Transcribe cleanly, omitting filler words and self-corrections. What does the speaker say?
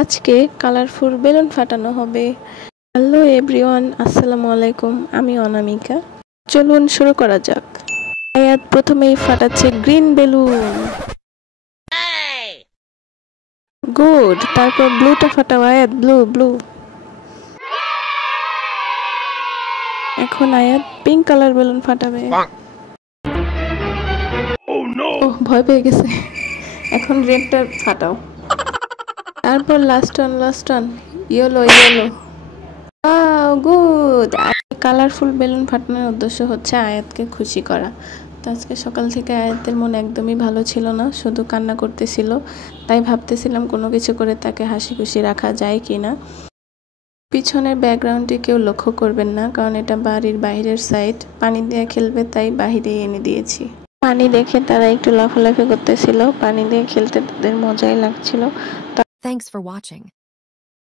আজকে colourful balloon ফাটানো হবে। হ্যালো এভরিওয়ান, আসসালামু আলাইকুম। আমি অনামিকা। চলুন শুরু করা যাক। আয়াত প্রথমেই ফাটাচ্ছে গ্রিন বেলুন। গুড। তারপর ব্লুটা ফাটাও আয়াত, ব্লু ব্লু। এখন আয়াত পিঙ্ক কালার বেলুন ফাটাবে। ওহ, ভয় পেয়ে গেছে। এখন রেডটা ফাটাও। তারপর last one yellow yellow. Good. Colourful balloon ফাটানোর উদ্দেশ্য হচ্ছে আয়াতকে খুশি করা। তো আজকে সকাল থেকে আয়াতের মন একদমই ভালো ছিল না, শুধু কান্না করতেছিল। তাই ভাবতেছিলাম কোনো কিছু করে তাকে হাসি খুশি রাখা যায় কি না। পিছনের ব্যাকগ্রাউন্ডটি কেউ লক্ষ্য করবেন না, কারণ এটা বাড়ির বাইরের সাইড। পানি দিয়ে খেলবে তাই বাহিরে এনে দিয়েছি। পানি দেখে তারা একটু লাফালাফি করতেছিল। পানি দিয়ে খেলতে তাদের মজাই লাগছিল। Thanks for watching.